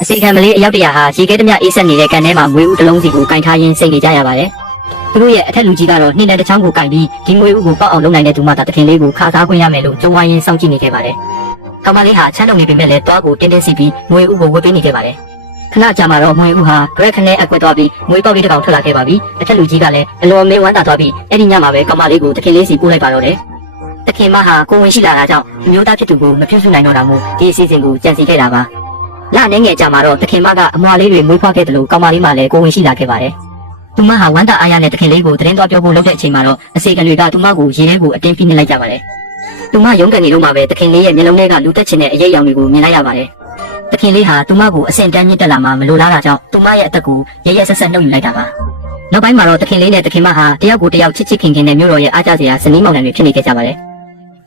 အစီခံမလေးအယောက်တရာဟာရေခဲတမျှအေးဆက်နေတဲ့ကန်ထဲမှာငွေဥတစ်လုံးစီကိုကင်ထားရင်းစိတ်နေကြရပါတယ်။သူတို့ရဲ့အထက်လူကြီးကတော့နှင်းတဲ့တစ်ချောင်းကိုကင်ပြီးဒီငွေဥကိုပေါက်အောင်လုပ်နိုင်တဲ့သူမှသာတခင်လေးကိုခါစားခွင့်ရမယ်လို့ကြုံဝိုင်းရင်းစောင့်ကြည့်နေခဲ့ပါတယ်။ကောင်မလေးဟာချမ်းလုံနေပေမဲ့လည်းတွားကိုတင်းတင်းစီပြီးငွေဥကိုဝတ်ပေးနေခဲ့ပါတယ်။ခဏကြာမှတော့ငွေဥဟာဂရက်ခနဲ့အကွက်သွားပြီးငွေပေါက်လေးတစ်ကောင်ထွက်လာခဲ့ပါပြီ။အထက်လူကြီးကလည်းအလွန်မေးဝမ်းသာသွားပြီးအဲ့ဒီညမှာပဲကောင်မလေးကိုတခင်လေးစီပို့လိုက်ပါတော့တယ်။တခင်မဟာကိုဝင်ရှိလာတာကြောင့်မျိုးသားဖြစ်သူကိုမပြုစုနိုင်တော့တာမို့ဒီအစီအစဉ်ကိုကြံစီခဲ့တာပါ။လနဲ့ငယ်ကြမှာတော့တခင်မကအမွာလေးတွေမွေးဖွားခဲ့တယ်လို့ကောင်မလေးမှလည်းကိုဝင်ရှိလာခဲ့ပါတယ်။သူမဟာဝမ်းသာအားရနဲ့တခင်လေးကိုသတင်းသွားပြောဖို့လုပ်တဲ့အချိန်မှာတော့အစီကံတွေကသူမကိုရေထဲကိုအတင်းဖိနှိပ်လိုက်ကြပါတယ်။သူမရုန်းကန်နေလို့မှပဲတခင်လေးရဲ့မျက်လုံးထဲကလူတက်ချင်တဲ့အရေးအယောင်တွေကိုမြင်လိုက်ရပါတယ်။တခင်လေးဟာသူမကိုအဆင့်တန်းမြင့်တက်လာမှမလိုလားတာကြောင့်သူမရဲ့အသက်ကိုရရဆက်ဆက်နှုတ်ယူလိုက်တာပါ။နောက်ပိုင်းမှာတော့တခင်လေးနဲ့တခင်မဟာတယောက်ကိုတယောက်ချစ်ချစ်ခင်ခင်နဲ့မြို့တော်ရဲ့အားကြစရာဇနီးမောင်နှံတွေဖြစ်နေခဲ့ကြပါတယ်။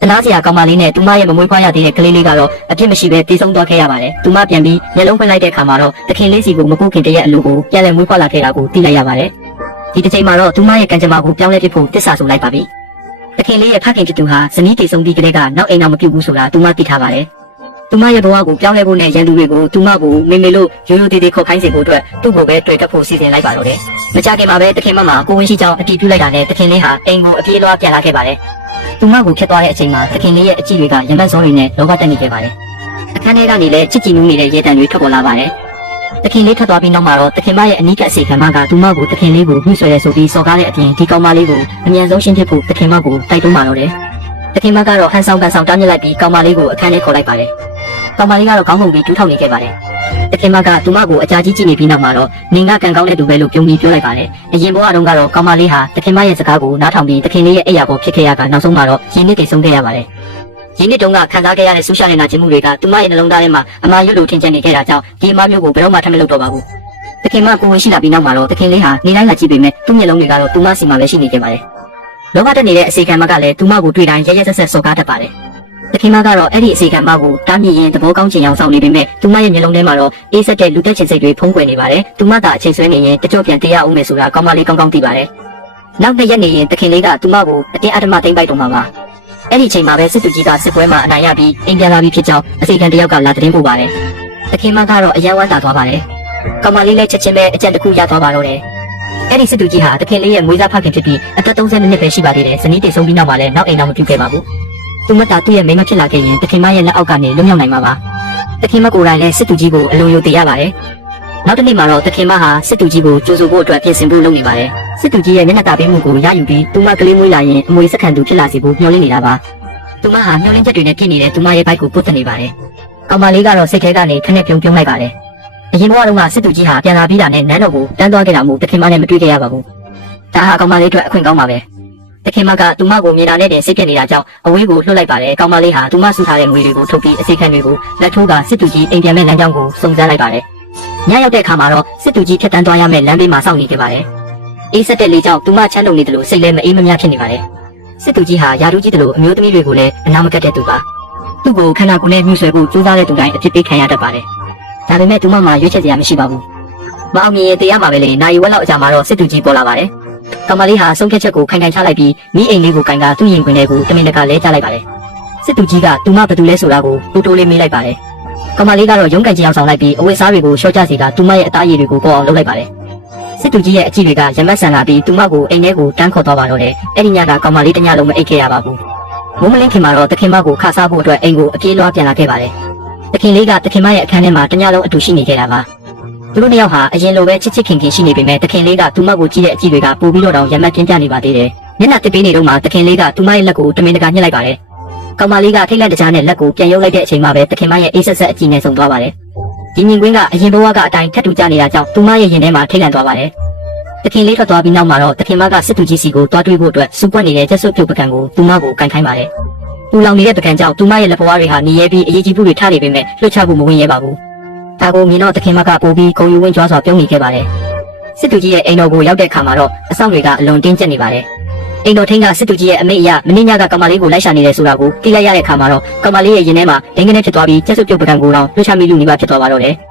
တလားစရာကောင်မလေးနဲ့သူမရဲ့မမွေးဖွားရသေးတဲ့ကလေးလေးကတော့အပြစ်မရှိပဲတည်ဆုံးသွားခဲ့ရပါတယ်။သူမပြန်ပြီးမျက်လုံးဖွင့်လိုက်တဲ့အခါမှာတော့တခင်လေးစီကိုမကူခင်တရက်အလိုကိုပြန်လည်မွေးဖွားလာခဲ့တာကိုသိလိုက်ရပါတယ်။ဒီတစ်ချိန်မှာတော့သူမရဲ့ကံကြမ္မာကိုပြောင်းလဲပြဖို့တစ္ဆာဆိုလိုက်ပါပြီ။တခင်လေးရဲ့ဖခင်ဖြစ်သူဟာဇနီးတည်ဆုံးပြီးကလေးကနောက်အိမ်အောင်မပြုတ်ဘူးဆိုတာသူမသိထားပါတယ်။သူမရဲ့ဘဝကိုပြောင်းလဲဖို့နဲ့ရန်သူတွေကိုသူမကိုမေမေလို့ရိုးရိုးသေးသေးခေါ်ခိုင်းစေဖို့အတွက်သူ့ကိုပဲတွေ့တက်ဖို့စီစဉ်လိုက်ပါတော့တယ်။မကြခင်မှာပဲတခင်မမကိုဝင်းရှိကြောင်းအတည်ပြုလိုက်တာနဲ့တခင်လေးဟာအိမ်ကိုအပြေးလွှားပြန်လာခဲ့ပါတယ်။သူမကိုခက်သွားတဲ့အချိန်မှာတခင်လေးရဲ့အကြည့်တွေကရံပတ်စောတွေနဲ့လောဘတက်နေခဲ့ပါတယ်။အခန်းထဲကနေလည်းချစ်ကြည်နူးနေတဲ့ရဲတံတွေထွက်ပေါ်လာပါတယ်။တခင်လေးထွက်သွားပြီးနောက်မှာတော့တခင်မရဲ့အနီးကပ်အစီခံမကသူမကိုတခင်လေးကိုနှုတ်ဆွဲရဲဆိုပြီးစော်ကားတဲ့အပြင်ဒီကောင်မလေးကိုအမြန်ဆုံးရှင်းပြဖို့တခင်မကိုတိုက်တွန်းပါတော့တယ်။တခင်မကတော့ဟန်ဆောင်ကန်ဆောင်တားမြစ်လိုက်ပြီးကောင်မလေးကိုအခန်းထဲခေါ်လိုက်ပါတယ်။ကောင်မလေးကတော့ခေါင်းငုံပြီးဒူးထောက်နေခဲ့ပါတယ်။တခင်မကသူမကိုအကြာကြီးကြည့်နေပြီးနောက်မှာတော့နင်ကကံကောင်းတဲ့သူပဲလို့ပြုံးပြီးပြောလိုက်ပါတယ်။အရင်ဘဝတုန်းကတော့ကောင်မလေးဟာတခင်မရဲ့စကားကိုနားထောင်ပြီးတခင်လေးရဲ့အိယာပေါ်ဖြစ်ခဲ့ရကနောက်ဆုံးမှာတော့ရင်းနှီးတိတ်ဆုံးခဲ့ရပါတယ်။ရင်းနှီးတုန်းကခံစားခဲ့ရတဲ့ဆူရှာနေတာခြင်းမှုတွေကသူမရဲ့နှလုံးသားထဲမှာအမှားရွတ်လို့ထင်ကျနေခဲ့တာကြောင့်ဒီအမှားမျိုးကိုဘယ်တော့မှထပ်မလုပ်တော့ပါဘူး။တခင်မကိုဝင်ရှိလာပြီးနောက်မှာတော့တခင်လေးဟာနေတိုင်းလာကြည့်ပေမဲ့သူ့မျက်လုံးတွေကတော့သူမစီမှာပဲရှိနေကြပါတယ်။လောဘတက်နေတဲ့အစီကံမကလည်းသူမကိုတွေ့တိုင်းရရဆက်ဆက်စော်ကားတတ်ပါတယ်။တခင်မကတော့အဲ့ဒီအစီကံမကိုတားမြစ်ရင်သဘောကောင်းချင်အောင်ဆောင်နေပေမဲ့သူမရဲ့မျက်လုံးထဲမှာတော့အေးဆက်တဲ့လူတက်ချင်စိတ်တွေဖုံးကွယ်နေပါတယ်။သူမသာအချိန်ဆွဲနေရင်တကြော့ပြန်တရားအောင်မယ်ဆိုတာကောင်းမလေးကောင်းကောင်းသိပါတယ်။နောက်နှစ်ရက်နေရင်တခင်လေးကသူမကိုအတင်းအဓမ္မသိမ့်ပိုက်တော့မှာပါ။အဲ့ဒီအချိန်မှာပဲစစ်သူကြီးကစစ်ပွဲမှာအနိုင်ရပြီးအိမ်ပြန်လာပြီးဖြစ်ကြောင်းအစီကံတယောက်ကလာသတင်းပို့ပါတယ်။တခင်မကတော့အယံဝမ်းသာသွားပါတယ်။ကောင်းမလေးလည်းချက်ချင်းပဲအကြံတစ်ခုရသွားပါတော့တယ်။အဲ့ဒီစစ်သူကြီးဟာတခင်လေးရဲ့မွေးစားဖခင်ဖြစ်ပြီးအသက်32နှစ်ပဲရှိပါသေးတယ်။ဇနီးတည်ဆုံးပြီးနောက်မှာလည်းနောက်အိမ်တော်မပြုခဲ့ပါဘူး။သူမတာသူ့ရဲ့မိန်းမဖြစ်လာခဲ့ရင်တခင်မရဲ့လက်အောက်ကနေလွတ်မြောက်နိုင်မှာပါ။တခင်မကိုယ်တိုင်လည်းစစ်သူကြီးကိုအလိုယိုသိရပါတယ်။နောက်တစ်နေ့မှာတော့တခင်မဟာစစ်သူကြီးကိုကြိုဆိုဖို့အတွက်ပြင်ဆင်ဖို့လုပ်နေပါတယ်။စစ်သူကြီးရဲ့မျက်နှာတာပေးမှုကိုရယူပြီးသူမကလေးမွေးလာရင်အမွေစက္ကန့်သူဖြစ်လာစီဖို့မျှော်လင့်နေတာပါ။သူမဟာမျှော်လင့်ချက်တွေနဲ့ပြည့်နေတဲ့သူမရဲ့ဘိုက်ကိုပုတ်တက်နေပါတယ်။ကောင်မလေးကတော့စိတ်ထဲကနေခနဲ့ပြုံလိုက်ပါတယ်။အရင်ဘဝတုန်းကစစ်သူကြီးဟာပြန်လာပြီးတာနဲ့နန်းတော်ကိုတန်းသွားခဲ့တာမို့တခင်မနဲ့မတွေ့ခဲ့ရပါဘူး။ဒါဟာကောင်မလေးအတွက်အခွင့်ကောင်းပါပဲ။တခင်မကသူမကိုမြေတာနဲ့တင်စိတ်ပြနေတာကြောင့်အဝေးကိုလွှတ်လိုက်ပါတယ်။ကောင်မလေးဟာသူမစုထားတဲ့ငွေတွေကိုထုတ်ပြီးအစိခံတွေကိုလက်ထိုးကစစ်သူကြီးအိမ်ပြန်မဲ့လမ်းကြောင်းကိုစုံစမ်းလိုက်ပါတယ်။ညရောက်တဲ့အခါမှာတော့စစ်သူကြီးဖြတ်တန်းသွားရမယ့်လမ်းဘေးမှာစောင့်နေခဲ့ပါတယ်။အေးဆက်တဲ့လေကြောင့်သူမချမ်းလုံနေတယ်လို့စိတ်လည်းမအေးမမြဖြစ်နေပါတယ်။စစ်သူကြီးဟာယာတို့ကြီးတယ်လို့အမျိုးသမီးတွေကိုလည်းအနာမကတ်တဲ့သူပါ။သူ့ကိုခန္ဓာကိုယ်နဲ့မြှူဆွဲဖို့ကြိုးစားတဲ့သူတိုင်းအဖြစ်ပေးခံရတတ်ပါတယ်။ဒါပေမဲ့သူမမှရွေးချယ်စရာမရှိပါဘူး။မအောင်မြင်ရင်တရားမှာပဲလေနိုင်ဝက်လောက်အကြာမှာတော့စစ်သူကြီးပေါ်လာပါတယ်။ကောင်မလေးဟာဆုံးဖြတ်ချက်ကိုခိုင်ခိုင်ချလိုက်ပြီးမိအိမ်လေးကိုကင်ကသူ့ရင်ခွင်ထဲကိုတမင်တကာလဲချလိုက်ပါတယ်။စစ်သူကြီးကသူမဘသူလဲဆိုတာကိုတိုးတိုးလေးမေးလိုက်ပါတယ်။ကောင်မလေးကတော့ရုန်းကန်ကြအောင်ဆောင်လိုက်ပြီးအဝတ်စားတွေကိုရှော့ချစီကသူမရဲ့အသားရည်တွေကိုပေါ်အောင်လုပ်လိုက်ပါတယ်။စစ်သူကြီးရဲ့အကြည့်တွေကရမတ်ဆန်လာပြီးသူမကိုအိမ်ထဲကိုတန်းခေါ်သွားပါတော့တယ်။အဲ့ဒီညကကောင်မလေးတညလုံးမအိပ်ခဲ့ရပါဘူး။မိုးမလင်းခင်မှာတော့တခင်မကိုခါစားဖို့အတွက်အိမ်ကိုအပြေးလွှားပြန်လာခဲ့ပါတယ်။တခင်လေးကတခင်မရဲ့အခန်းထဲမှာတညလုံးအတူရှိနေခဲ့တာပါ။သူတို့နှစ်ယောက်ဟာအရင်လိုပဲချစ်ချစ်ခင်ခင်ရှိနေပေမဲ့တခင်လေးကသူမကိုကြည့်တဲ့အကြည့်တွေကပိုပြီးတော့တောင်ရမတ်ကင်းပြနေပါသေးတယ်။မျက်နှာတစ်ပေးနေတော့မှတခင်လေးကသူမရဲ့လက်ကိုတမင်တကာညှစ်လိုက်ပါတယ်။ကောင်မလေးကထိတ်လန့်တကြားနဲ့လက်ကိုပြန်ရုပ်လိုက်တဲ့အချိန်မှာပဲတခင်မရဲ့အေးဆက်ဆက်အကြည့်နဲ့ဆုံသွားပါတယ်။ဒီမြင်ကွင်းကအရင်ဘဝကအတိုင်းထပ်တူကြနေတာကြောင့်သူမရဲ့ရင်ထဲမှာထိတ်လန့်သွားပါတယ်။တခင်လေးထွက်သွားပြီးနောက်မှာတော့တခင်မကစစ်သူကြီးစီကိုတွားတွေ့ဖို့အတွက်စူပွက်နေတဲ့ကျက်စွပ်ပြုတ်ပကံကိုသူမကိုကန်ခိုင်းပါတယ်။ပူလောင်နေတဲ့ပကံကြောင့်သူမရဲ့လက်ပွားတွေဟာနေရဲပြီးအရေးကြီးမှုတွေထားနေပေမဲ့လွှတ်ချဖို့မဝင်ရဲပါဘူး။ဒါကိုမြင်တော့တခင်မကပိုပြီးဂုံယူဝင်းကြွားစွာပြုံးနေခဲ့ပါတယ်။စစ်သူကြီးရဲ့အိမ်တော်ကိုရောက်တဲ့အခါမှာတော့အဆောင်တွေကအလွန်တင်းကျပ်နေပါတယ်။အိမ်တော်ထင်းကစစ်သူကြီးရဲ့အမိတ်အရမင်းညကကောင်မလေးကိုလိုက်ရှာနေတယ်ဆိုတာကိုသိလိုက်ရတဲ့အခါမှာတော့ကောင်မလေးရဲ့ရင်ထဲမှာဒိန်းကနေဖြစ်သွားပြီးကျက်စွပ်ပြုတ်ပကံကိုတော့လွှတ်ချမိလူနေပါဖြစ်သွားပါတော့တယ်။